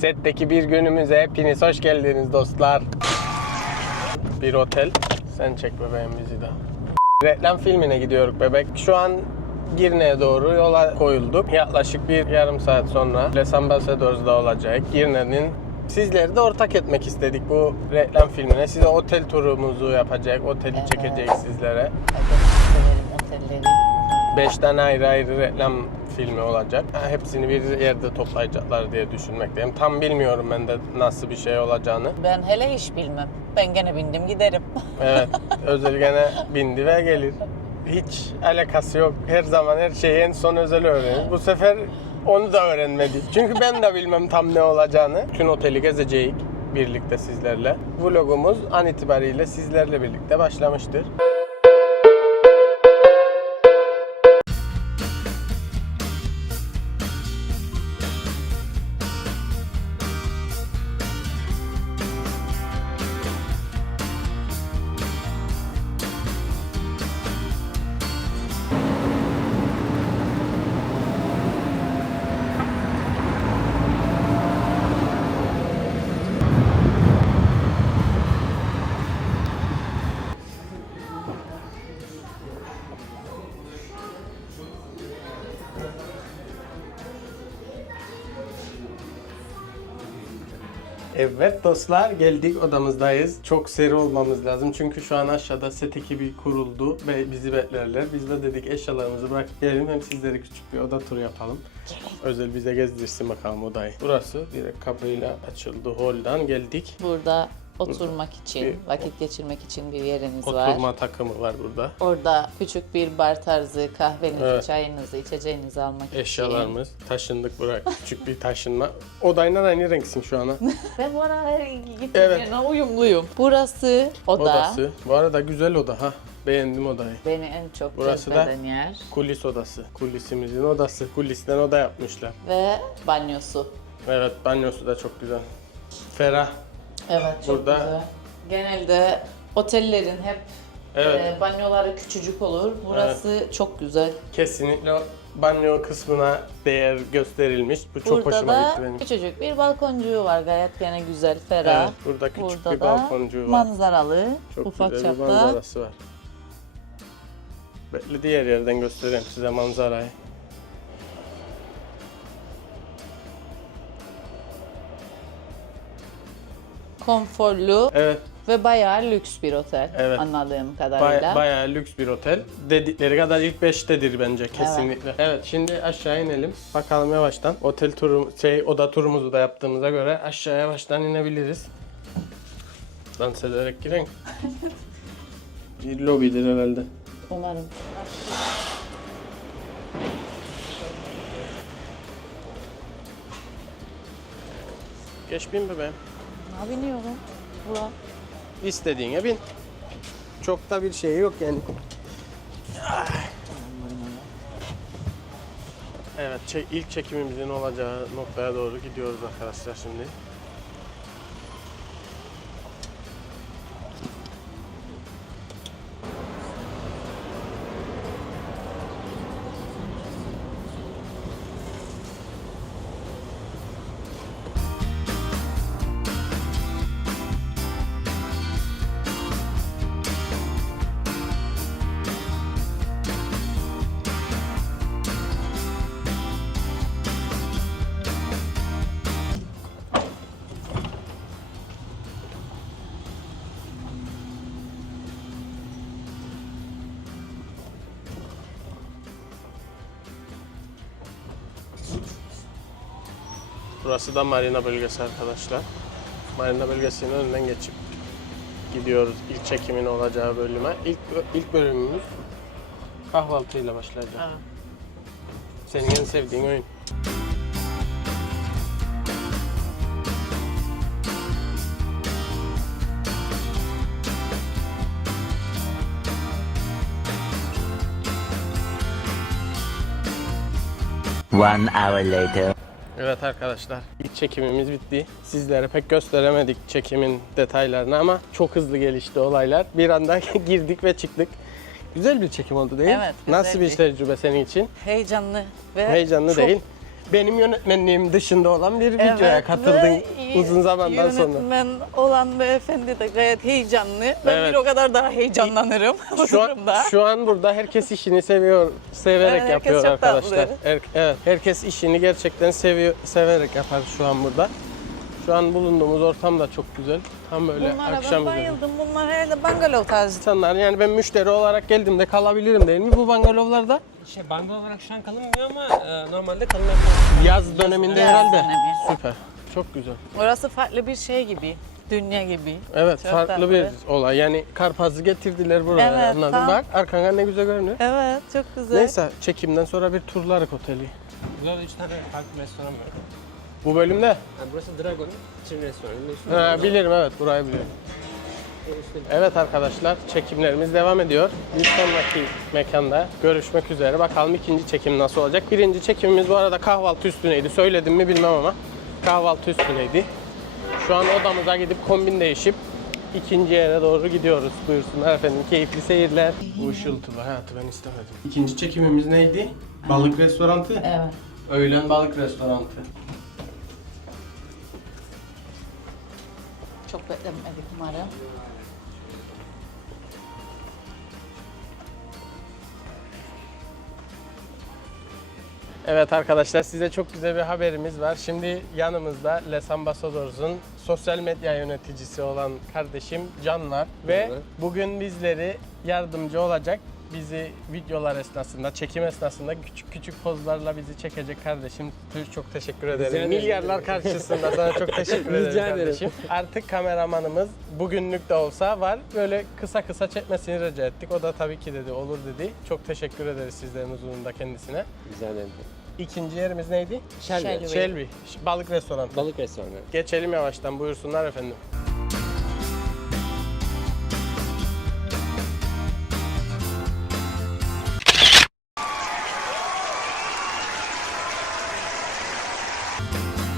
Setteki bir günümüze hepiniz hoş geldiniz dostlar. Bir otel. Sen çek bebeğim bizi de. Reklam filmine gidiyoruz bebek. Şu an Girne'ye doğru yola koyulduk. Yaklaşık bir yarım saat sonra Les Ambassadors'da olacak. Girne'nin Sizleri de ortak etmek istedik bu reklam filmine. Size otel turumuzu yapacak, oteli çekecek sizlere. Severim otelleri. 5 tane ayrı ayrı reklam filmi olacak. Hepsini bir yerde toplayacaklar diye düşünmekteyim. Tam bilmiyorum ben de nasıl bir şey olacağını. Ben hele hiç bilmem. Ben gene bindim giderim. Evet, Özel gene bindi ve gelir. Hiç alakası yok. Her zaman her şeyi en son Özel öğrenir. Bu sefer onu da öğrenmedi. Çünkü ben de bilmem tam ne olacağını. Tüm oteli gezeceğiz birlikte sizlerle. Vlogumuz an itibariyle sizlerle birlikte başlamıştır. Evet dostlar geldik odamızdayız. Çok seri olmamız lazım çünkü şu an aşağıda set ekibi kuruldu ve bizi beklerler. Biz de dedik eşyalarımızı bırakıp gelelim hem sizlere küçük bir oda turu yapalım. Özel bize gezdirsin bakalım odayı. Burası bir kapıyla açıldı. Holdan geldik. Burada oturmak için, Bir- vakit geçirmek için bir yeriniz var. Oturma takımı var burada. Orada küçük bir bar tarzı kahvenizi, Evet. çayınızı, içeceğinizi almak için. Eşyalarımız taşındık buraya. Küçük bir taşınma. Odayla aynı renksin şu an. ha. Ben bu ara her gittiğim Evet. yerine uyumluyum. Burası oda. Odası. Bu arada güzel oda ha. Beğendim odayı. Beni en çok Burası da- yer. Kulis odası. Kulisimizin odası. Kulisten oda yapmışlar. Ve banyosu. Evet banyosu da çok güzel. Ferah. Evet çok Burada- güzel. Genelde otellerin hep Evet. e, banyoları küçücük olur. Burası çok güzel. Kesinlikle o banyo kısmına değer gösterilmiş. Bu çok Burada hoşuma da gitti benim. küçücük bir balkoncuğu var. Gayet gene güzel, ferah. Evet, burada küçük Burada bir da balkoncuğu var. manzaralı, Çok ufak güzel bir çapta. manzarası var. Belli diğer yerden göstereyim size manzarayı. Konforlu Evet, ve bayağı lüks bir otel Evet. anladığım baya, kadarıyla. bayağı lüks bir otel. Dedikleri kadar ilk 5'tedir bence kesinlikle. Evet. şimdi aşağı inelim. Bakalım yavaştan. Otel turu, şey oda turumuzu da yaptığımıza göre aşağı yavaştan inebiliriz. Dans ederek giren. bir lobidir herhalde. Umarım. Geç bin bebeğim. Ne biniyorum? Bura. İstediğine bin. Çok da bir şey yok yani. Evet, çek- ilk çekimimizin olacağı noktaya doğru gidiyoruz arkadaşlar şimdi. Burası da marina bölgesi arkadaşlar. Marina bölgesinin önünden geçip gidiyoruz ilk çekimin olacağı bölüme. İlk ilk bölümümüz kahvaltıyla başlayacak. Ha. Senin en sevdiğin oyun. One hour later. Evet arkadaşlar ilk çekimimiz bitti. Sizlere pek gösteremedik çekimin detaylarını ama çok hızlı gelişti olaylar. Bir anda girdik ve çıktık. Güzel bir çekim oldu değil mi? Evet, Nasıl bir güzeldi. tecrübe senin için? Heyecanlı ve Heyecanlı çok değil. Benim yönetmenliğim dışında olan bir videoya Evet, katıldın ve uzun zamandan sonra. Yönetmen olan beyefendi de gayet heyecanlı. Ben Evet. bir o kadar daha heyecanlanırım bu Şu an, durumda. şu an burada herkes işini seviyor, severek Evet, herkes yapıyor çok arkadaşlar. tatlı. Evet, herkes işini gerçekten seviyor, severek yapar şu an burada. Şu an bulunduğumuz ortam da çok güzel. Tam böyle Bunlara akşam ben üzeri. bayıldım. Bunlar herhalde bungalov tarzı. İnsanlar yani ben müşteri olarak geldiğimde kalabilirim değil mi bu bungalovlarda? Şey bango olarak şu an kalınmıyor ama e, normalde kalınıyor. Yaz döneminde Yaz herhalde. dönemi. Süper. Çok güzel. Orası farklı bir şey gibi. Dünya gibi. Evet Çok farklı tatlı. bir olay. Yani karpazı getirdiler buraya Evet, anladın. tam. Bak arkandan ne güzel görünüyor. Evet çok güzel. Neyse çekimden sonra bir turlarık oteli. Burada da üç tane farklı restoran var. Bu bölümde? Yani burası Dragon, Çin restoranı. Ha, bilirim evet burayı bilirim. Evet arkadaşlar çekimlerimiz devam ediyor. Bir sonraki mekanda görüşmek üzere. Bakalım ikinci çekim nasıl olacak. Birinci çekimimiz bu arada kahvaltı üstüneydi. Söyledim mi bilmem ama kahvaltı üstüneydi. Şu an odamıza gidip kombin değişip ikinci yere doğru gidiyoruz. Buyursunlar efendim. Keyifli seyirler. Bu ışıltı var. Hayatı ben istemedim. İkinci çekimimiz neydi? Balık restoranı. Evet. Öğlen balık restoranı. Çok beklemedik umarım. Evet arkadaşlar size çok güzel bir haberimiz var. Şimdi yanımızda Les Ambassadors'un sosyal medya yöneticisi olan kardeşim Can var. Ve bugün bizleri yardımcı olacak. Bizi videolar esnasında, çekim esnasında küçük küçük pozlarla bizi çekecek kardeşim. Çok teşekkür ederim. ederim. Milyarlar karşısında sana çok teşekkür ederim Rica ederim. kardeşim. Artık kameramanımız bugünlük de olsa var. Böyle kısa kısa çekmesini rica ettik. O da tabii ki dedi olur dedi. Çok teşekkür ederiz sizlerin huzurunda kendisine. Rica ederim. İkinci yerimiz neydi? Shelby. Shelby. Balık restoranı. Balık restoranı. Geçelim yavaştan buyursunlar efendim. Çünkü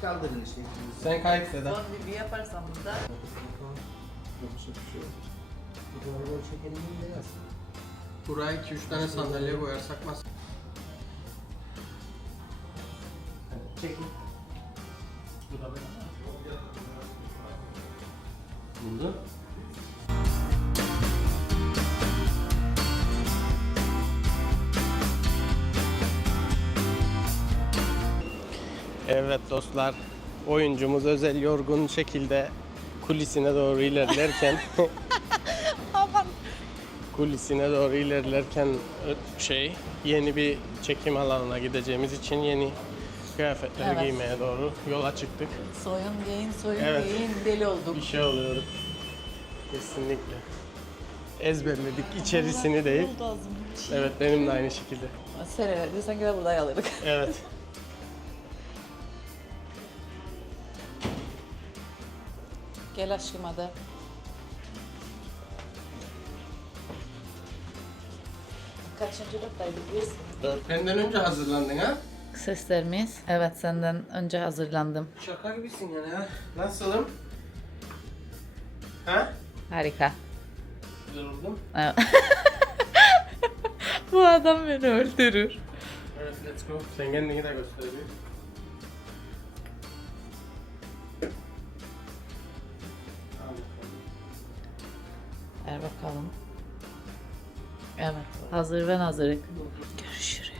Kaldırın işte. Sen kayıt Seda. Son bir yaparsam burada. Bir şey yok. Bu doğru çekelim biraz. Buraya 2-3 tane sandalye koyarsak mas. Çekin. Bu da böyle. Buldu. Evet dostlar, oyuncumuz özel yorgun şekilde kulisine doğru ilerlerken kulisine doğru ilerlerken şey yeni bir çekim alanına gideceğimiz için yeni kıyafetleri Evet. giymeye doğru yola çıktık. Soyun giyin, soyun Evet. giyin. Deli olduk. Bir şey oluyor. Kesinlikle. Ezberledik içerisini değil. Oldu ağzım. Evet benim de aynı şekilde. Senelerdir sanki de burada alırdık. Evet. Gel aşkım hadi. Kaçıncı noktaydı biz? Benden önce hazırlandın ha? Seslerimiz. Evet senden önce hazırlandım. Şaka gibisin yani ha. Nasılım? Ha? Harika. Güzel oldum. Evet. Bu adam beni öldürür. Evet let's go. Sen kendini de göster bir. Ver bakalım. Evet. Hazır ben hazırım. Görüşürüz.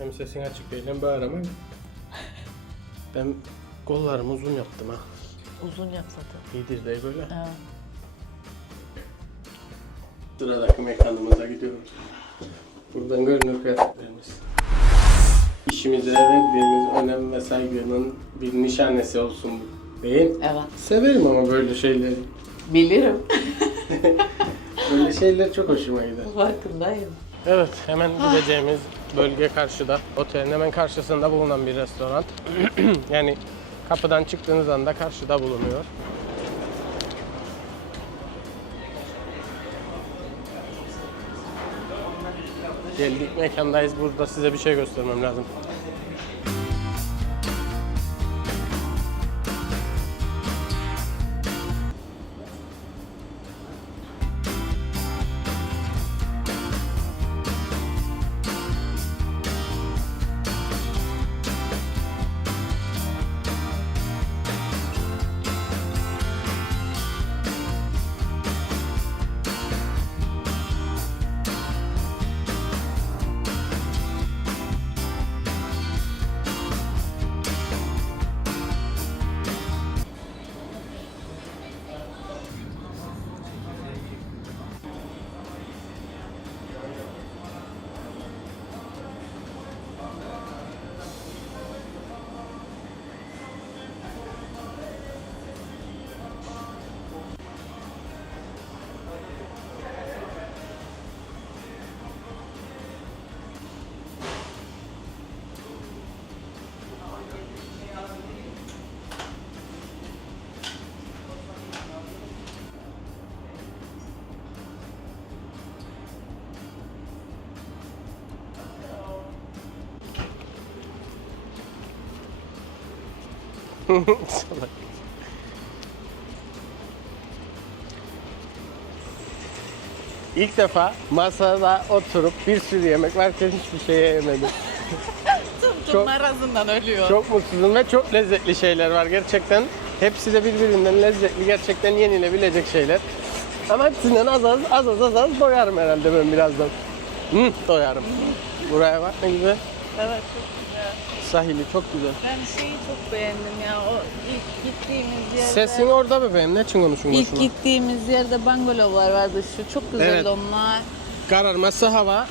Hem sesin açık değil hem bağır ama. Ben kollarımı uzun yaptım ha. Uzun yap zaten. İyidir de böyle. Ha. Sıradaki mekanımıza gidiyoruz. Buradan görünür kıyafetlerimiz. İşimize verdiğimiz önem ve saygının bir nişanesi olsun bu. Değil. Evet. Severim ama böyle şeyleri. Bilirim. Böyle şeyler çok hoşuma gider. Farkındayım. Evet, hemen gideceğimiz bölge karşıda. Otelin hemen karşısında bulunan bir restoran. yani kapıdan çıktığınız anda karşıda bulunuyor. Geldik mekandayız. Burada size bir şey göstermem lazım. Salak. İlk defa masada oturup bir sürü yemek varken hiçbir şey yemedim. Çok- arasından ölüyor. Çok mutsuzum ve çok lezzetli şeyler var gerçekten. Hepsi de birbirinden lezzetli, gerçekten yenilebilecek şeyler. Ama hepsinden az az az az az az doyarım herhalde ben birazdan. Hı, doyarım. Buraya bak ne güzel. Evet çok. Sahili çok güzel. Ben şeyi çok beğendim ya. O ilk gittiğimiz yerde. Sesin orada bebeğim. Ne için konuşun İlk boşuna? gittiğimiz yerde bungalovlar vardı şu. Çok güzel Evet. onlar. Kararması hava.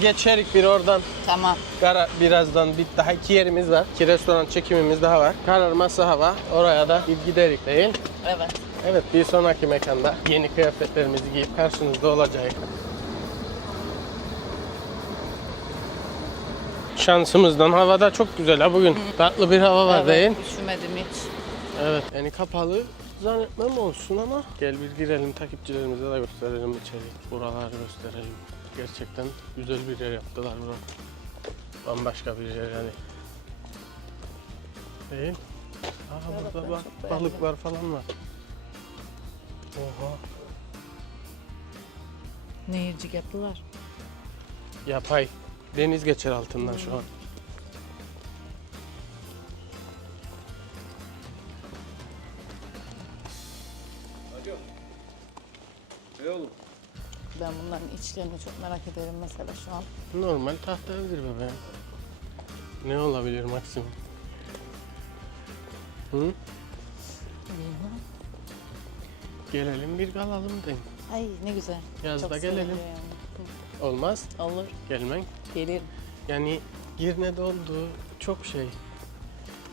Geçerik bir oradan. Tamam. Kara, birazdan bir daha iki yerimiz var. İki restoran çekimimiz daha var. Kararması hava. Oraya da bir giderik değil. Evet. Evet bir sonraki mekanda yeni kıyafetlerimizi giyip karşınızda olacağız. Şansımızdan havada çok güzel ha bugün. Tatlı bir hava var değil. evet, üşümedim hiç. Evet. Yani kapalı zannetmem olsun ama gel bir girelim takipçilerimize de gösterelim içeri. Buraları gösterelim. Gerçekten güzel bir yer yaptılar bura. Bambaşka bir yer yani. Değil. Evet, burada bak balıklar falan var. Oha. Nehircik yaptılar. Yapay. Deniz geçer altından şu an. Ben bunların içlerini çok merak ederim mesela şu an. Normal tahta evdir bebeğim. Ne olabilir maksimum? Hı? Bilmem. Gelelim bir kalalım deyin. Ay ne güzel. Yazda Çok gelelim. seviniyorum. Olmaz. Olur. Gelmen. Gelirim. Yani Girne'de olduğu çok şey. Ha,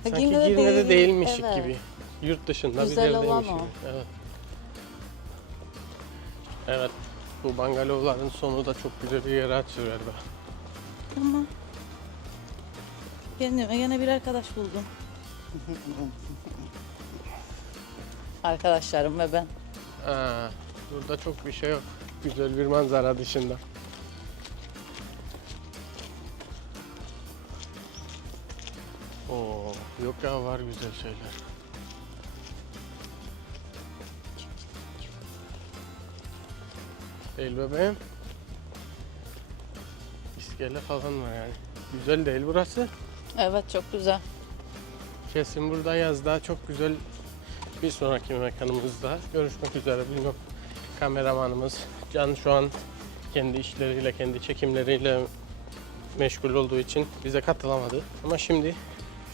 Sanki Girne'de değil, değilmiş evet. gibi. Yurt dışında bir Güzel yerdeymiş olan gibi. o. Evet. Evet. Bu bangalovların sonu da çok güzel bir yere açıyor galiba. Tamam. Kendime yine bir arkadaş buldum. Arkadaşlarım ve ben. Aa, burada çok bir şey yok. Güzel bir manzara dışında. Oo, yok ya var güzel şeyler. Değil bebeğim. İskele falan var yani. Güzel değil burası. Evet çok güzel. Kesin burada yazda çok güzel bir sonraki mekanımızda görüşmek üzere. Bilmem kameramanımız Can şu an kendi işleriyle, kendi çekimleriyle meşgul olduğu için bize katılamadı. Ama şimdi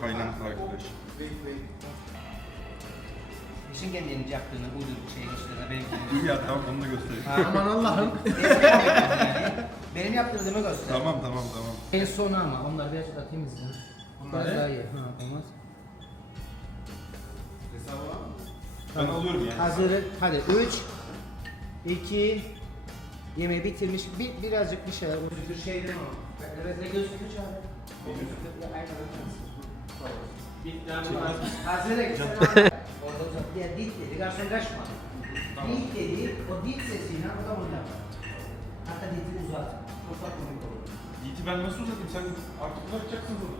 Kaynak arkadaş. İşin kendini yaptığını uydur şey gösterene benim İyi ya tamam onu da göstereyim. Aman Allah'ım. benim yaptırdığımı göster. Tamam tamam tamam. En sonu ama onlar biraz daha temizdi. Biraz daha iyi. Ha, olmaz. Ben alıyorum yani. Hazır. Hadi 3 2 Yemeği bitirmiş. Bir, birazcık bir şeyler. Bir şey değil mi? Evet, ne gözüküyor çağrı? Hazır. Orada uzat. Ya dit dedi. Dit dedi. O dit sesiyle o da bunu yapar. Hatta diti uzat. Uzat komik olur. Yiğit'i ben nasıl uzatayım? Sen artık uzatacaksın bunu.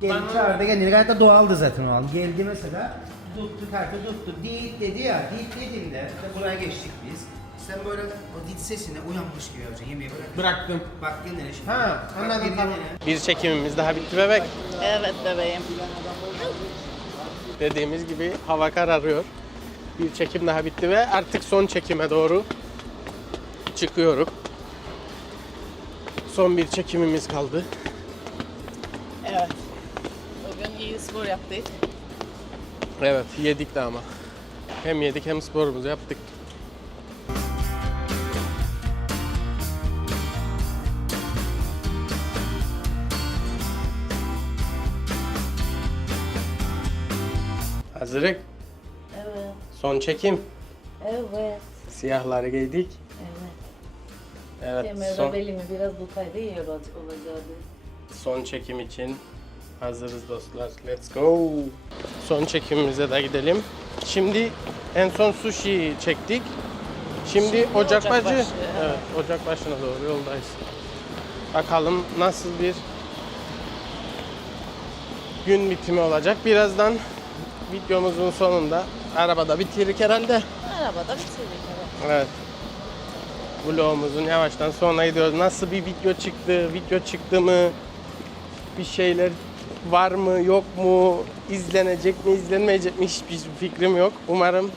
Geldi çağırdı kendini gayet de doğaldı zaten o an. Geldi mesela tuttu kartı tuttu. Dit dedi ya. Dit dediğinde buraya geçtik biz. Sen böyle o dit sesine uyanmış gibi yapacaksın. Yemeği bırak. Bıraktım. Bak kendine şimdi. Ha, anladım, Bak tamam. Bir çekimimiz daha bitti bebek. Evet bebeğim. Dediğimiz gibi hava kararıyor. Bir çekim daha bitti ve artık son çekime doğru çıkıyorum. Son bir çekimimiz kaldı. Evet. Bugün iyi spor yaptık. Evet yedik de ama. Hem yedik hem sporumuzu yaptık. Hazırlık. Evet. Son çekim. Evet. Siyahları giydik. Evet. Evet Kemer son, ve belimi biraz tutaydı iyi olacak- olacaktı. son çekim için hazırız dostlar. Let's go. Son çekimimize de gidelim. Şimdi en son sushi çektik. Şimdi, Ocakbaşı. Ocakbaşı, Evet, Ocakbaşı'na doğru yoldayız. Bakalım nasıl bir gün bitimi olacak. Birazdan videomuzun sonunda arabada bitirik herhalde. Arabada bitirdik evet. Evet. Vlogumuzun yavaştan sonuna gidiyoruz. Nasıl bir video çıktı, video çıktı mı, bir şeyler var mı, yok mu, izlenecek mi, izlenmeyecek mi hiçbir fikrim yok. Umarım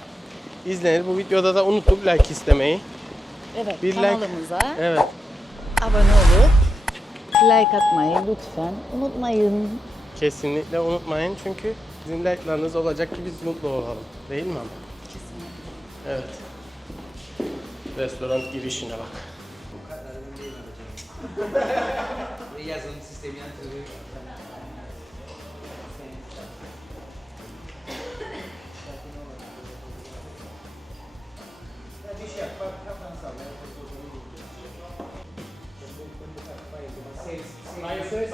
izlenir. Bu videoda da unutup like istemeyi. Evet Bir like- kanalımıza Evet, abone olup like atmayı lütfen unutmayın. kesinlikle unutmayın çünkü sizin like'larınız olacak ki biz mutlu olalım. Değil mi ama? Evet. Restoran girişine bak. Yazılım sistemi yatırıyor. Bir şey yap, bak kafanı salla. Hayır, söyle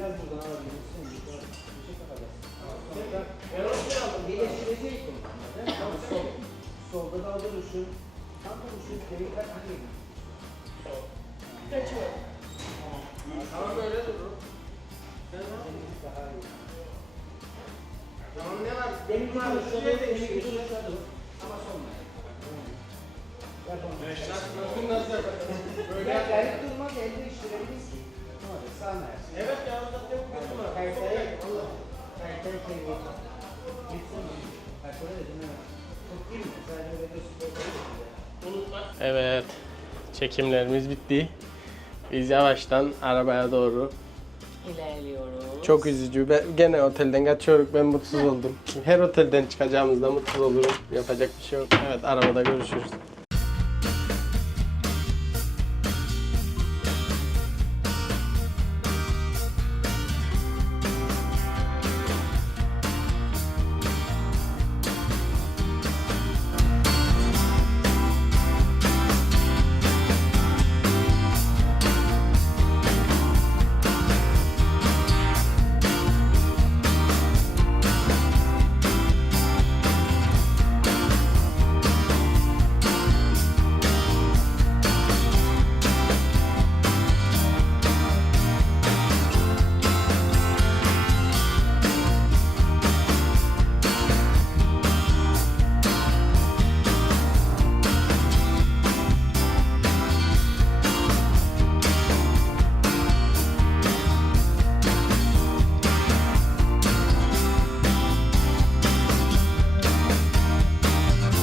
Biraz buradan alabilirsin. Bir şey kapatacağız. Birleştirecek bunlar. Tam sol. Solda da duruşun. Tam duruşun. Kaç hangi? Kaçıyor. Tamam böyle durur. Daha iyi. Tamam ne var? Demin Var, şuraya dur. Ama onu. Yapacağız? Böyle Ya garip durmaz. El değiştirebiliriz ki. Sağ mı? Evet Evet. Çekimlerimiz bitti. Biz yavaştan arabaya doğru. İlerliyoruz. Çok üzücü. Ben gene otelden kaçıyoruz. Ben mutsuz oldum. Her otelden çıkacağımızda mutsuz olurum. Yapacak bir şey yok. Evet arabada görüşürüz.